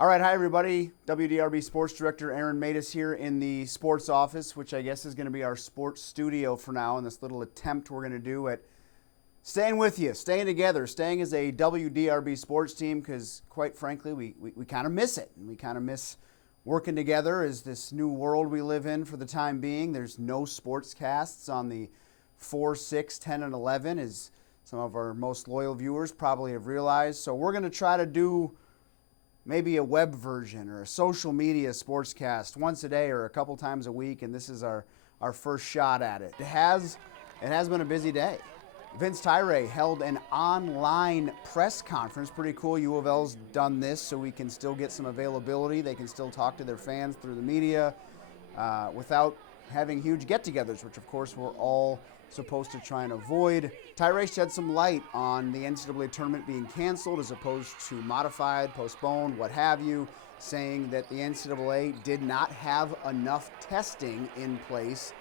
All right, hi everybody. WDRB Sports Director Aaron Matus here in the sports office, which I guess is going to be our sports studio for now in this little attempt we're going to do at staying with you, staying together, staying as a WDRB sports team because, quite frankly, we kind of miss it. We kind of miss working together as this new world we live in for the time being. There's no sports casts on the 4, 6, 10, and 11, as some of our most loyal viewers probably have realized. So we're going to try to do maybe a web version or a social media sportscast once a day or a couple times a week, and this is our first shot at it. It has been a busy day. Vince Tyre held an online press conference. Pretty cool. U of L's done this so we can still get some availability. They can still talk to their fans through the media without having huge get-togethers, which of course we're all supposed to try and avoid. Tyre shed some light on the NCAA tournament being canceled as opposed to modified, postponed, what have you, saying that the NCAA did not have enough testing in place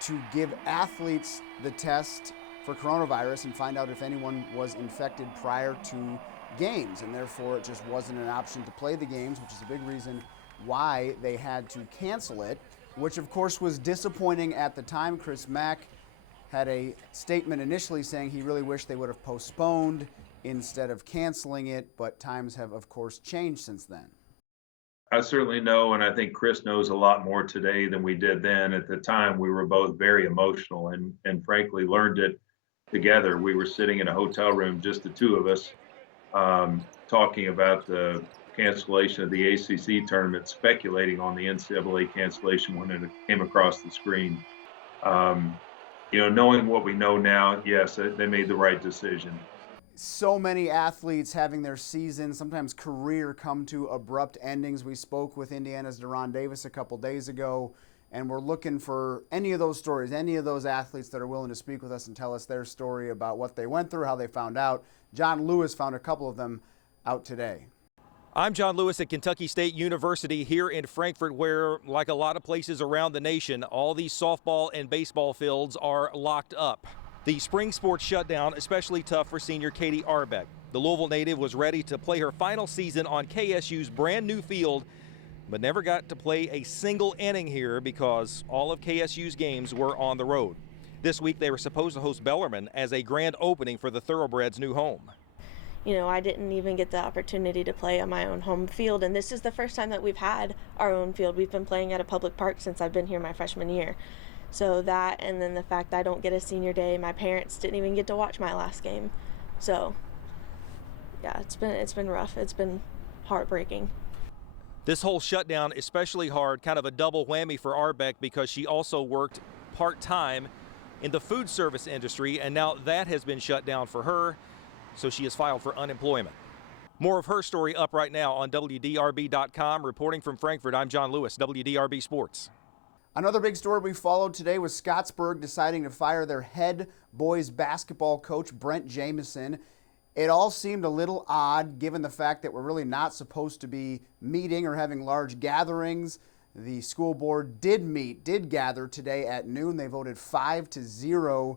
to give athletes the test for coronavirus and find out if anyone was infected prior to games, and therefore it just wasn't an option to play the games, which is a big reason why they had to cancel it, which of course was disappointing at the time. Chris Mack had a statement initially saying he really wished they would have postponed instead of canceling it, but times have, of course, changed since then. I certainly know, and I think Chris knows a lot more today than we did then. At the time, we were both very emotional and frankly learned it together. We were sitting in a hotel room, just the two of us, talking about the cancellation of the ACC tournament, speculating on the NCAA cancellation when it came across the screen. Knowing what we know now, yes, they made the right decision. So many athletes having their season, sometimes career, come to abrupt endings. We spoke with Indiana's Deron Davis a couple days ago, and we're looking for any of those stories, any of those athletes that are willing to speak with us and tell us their story about what they went through, how they found out. John Lewis found a couple of them out today. I'm John Lewis at Kentucky State University here in Frankfort, where, like a lot of places around the nation, all these softball and baseball fields are locked up. The spring sports shutdown especially tough for senior Katie Arbeck. The Louisville native was ready to play her final season on KSU's brand new field, but never got to play a single inning here because all of KSU's games were on the road. This week they were supposed to host Bellarmine as a grand opening for the Thoroughbreds' new home. I didn't even get the opportunity to play on my own home field, and this is the first time that we've had our own field. We've been playing at a public park since I've been here my freshman year. So that, and then the fact that I don't get a senior day, my parents didn't even get to watch my last game. So, yeah, it's been rough. It's been heartbreaking. This whole shutdown especially hard, kind of a double whammy for Arbeck because she also worked part-time in the food service industry, and now that has been shut down for her. So she has filed for unemployment. More of her story up right now on WDRB.com. Reporting from Frankfort, I'm John Lewis, WDRB Sports. Another big story we followed today was Scottsburg deciding to fire their head boys basketball coach, Brent Jamison. It all seemed a little odd given the fact that we're really not supposed to be meeting or having large gatherings. The school board did gather today at noon. They voted 5-0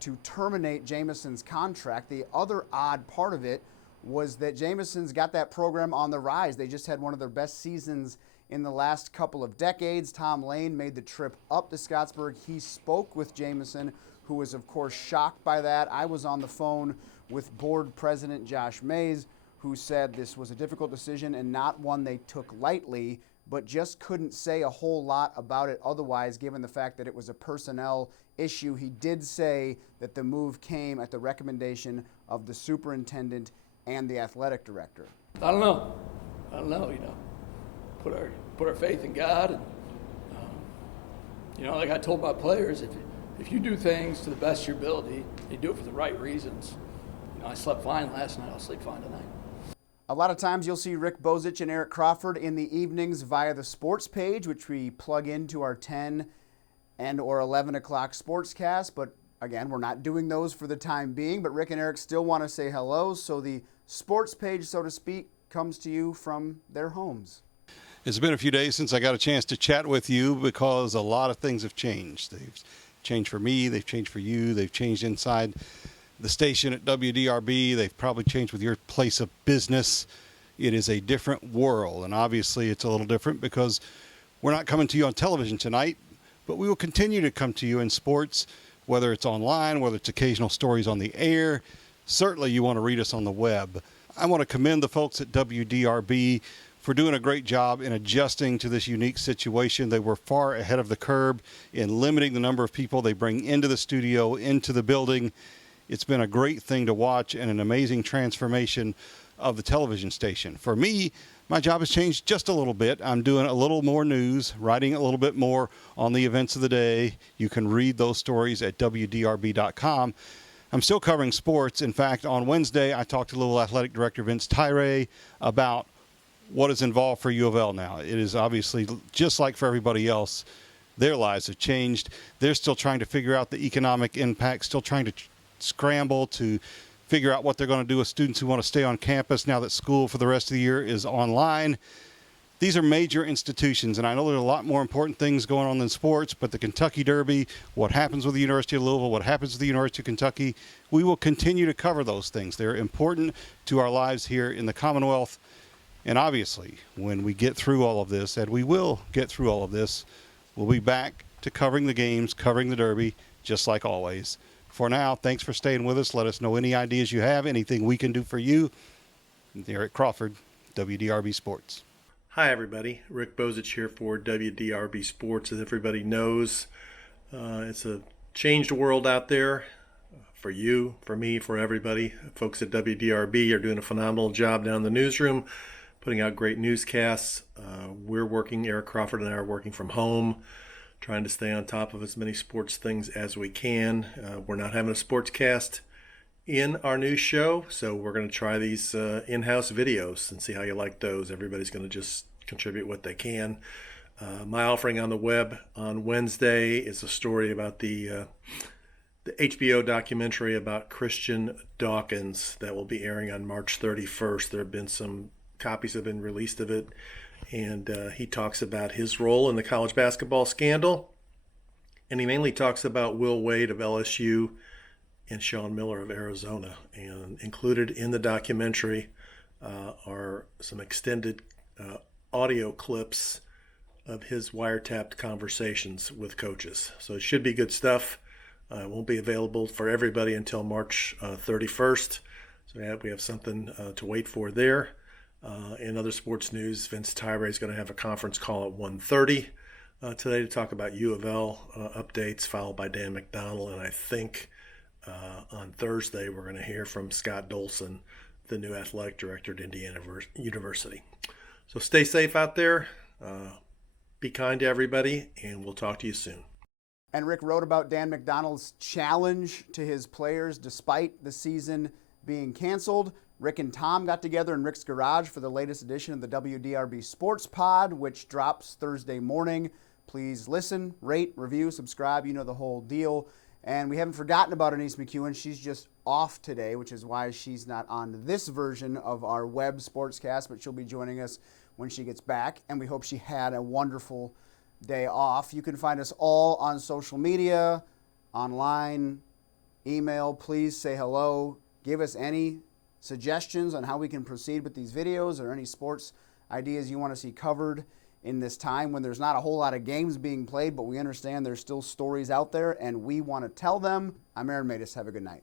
to terminate Jamison's contract. The other odd part of it was that Jamison's got that program on the rise. They just had one of their best seasons in the last couple of decades. Tom Lane made the trip up to Scottsburg. He spoke with Jamison, who was, of course, shocked by that. I was on the phone with board president Josh Mays, who said this was a difficult decision and not one they took lightly, but just couldn't say a whole lot about it otherwise, given the fact that it was a personnel issue. He did say that the move came at the recommendation of the superintendent and the athletic director. I don't know, put our faith in God, and like I told my players, if you do things to the best of your ability, you do it for the right reasons. I slept fine last night. I'll sleep fine tonight. A lot of times you'll see Rick Bozich and Eric Crawford in the evenings via the sports page, which we plug into our 10 and or 11 o'clock sportscast. But again, we're not doing those for the time being, but Rick and Eric still want to say hello. So the sports page, so to speak, comes to you from their homes. It's been a few days since I got a chance to chat with you because a lot of things have changed. They've changed for me, they've changed for you, they've changed inside the station at WDRB. They've probably changed with your place of business. It is a different world, and obviously it's a little different because we're not coming to you on television tonight, but we will continue to come to you in sports, whether it's online, whether it's occasional stories on the air. Certainly you want to read us on the web. I want to commend the folks at WDRB for doing a great job in adjusting to this unique situation. They were far ahead of the curve in limiting the number of people they bring into the studio, into the building. It's been a great thing to watch and an amazing transformation of the television station. For me, my job has changed just a little bit. I'm doing a little more news, writing a little bit more on the events of the day. You can read those stories at WDRB.com. I'm still covering sports. In fact, on Wednesday, I talked to little athletic director Vince Tyre about what is involved for U of L now. It is obviously just like for everybody else. Their lives have changed. They're still trying to figure out the economic impact, still trying to scramble to figure out what they're going to do with students who want to stay on campus now that school for the rest of the year is online. These are major institutions, and I know there are a lot more important things going on than sports, but the Kentucky Derby, what happens with the University of Louisville, what happens with the University of Kentucky, we will continue to cover those things. They're important to our lives here in the Commonwealth. And obviously, when we get through all of this, and we will get through all of this, we'll be back to covering the games, covering the Derby, just like always. For now, thanks for staying with us. Let us know any ideas you have, anything we can do for you. Eric Crawford, WDRB Sports. Hi, everybody. Rick Bozich here for WDRB Sports. As everybody knows, it's a changed world out there for you, for me, for everybody. Folks at WDRB are doing a phenomenal job down in the newsroom, putting out great newscasts. We're working, Eric Crawford and I are working from home, trying to stay on top of as many sports things as we can. We're not having a sportscast in our new show, so we're going to try these in-house videos and see how you like those. Everybody's going to just contribute what they can. My offering on the web on Wednesday is a story about the HBO documentary about Christian Dawkins that will be airing on March 31st. There have been some copies have been released of it, and he talks about his role in the college basketball scandal, and he mainly talks about Will Wade of LSU and Sean Miller of Arizona. And included in the documentary are some extended audio clips of his wiretapped conversations with coaches. So it should be good stuff. It won't be available for everybody until March 31st. So we have something to wait for there. In other sports news, Vince Tyre is going to have a conference call at 1:30 today to talk about U of L updates, followed by Dan McDonnell. And I think on Thursday we're going to hear from Scott Dolson, the new athletic director at Indiana University. So stay safe out there. Be kind to everybody, and we'll talk to you soon. And Rick wrote about Dan McDonnell's challenge to his players despite the season being canceled. Rick and Tom got together in Rick's garage for the latest edition of the WDRB Sports Pod, which drops Thursday morning. Please listen, rate, review, subscribe. You know the whole deal. And we haven't forgotten about Anise McEwen. She's just off today, which is why she's not on this version of our web sportscast, but she'll be joining us when she gets back. And we hope she had a wonderful day off. You can find us all on social media, online, email. Please say hello. Give us any suggestions on how we can proceed with these videos or any sports ideas you want to see covered in this time when there's not a whole lot of games being played, but we understand there's still stories out there and we want to tell them. I'm Aaron Matus. Have a good night.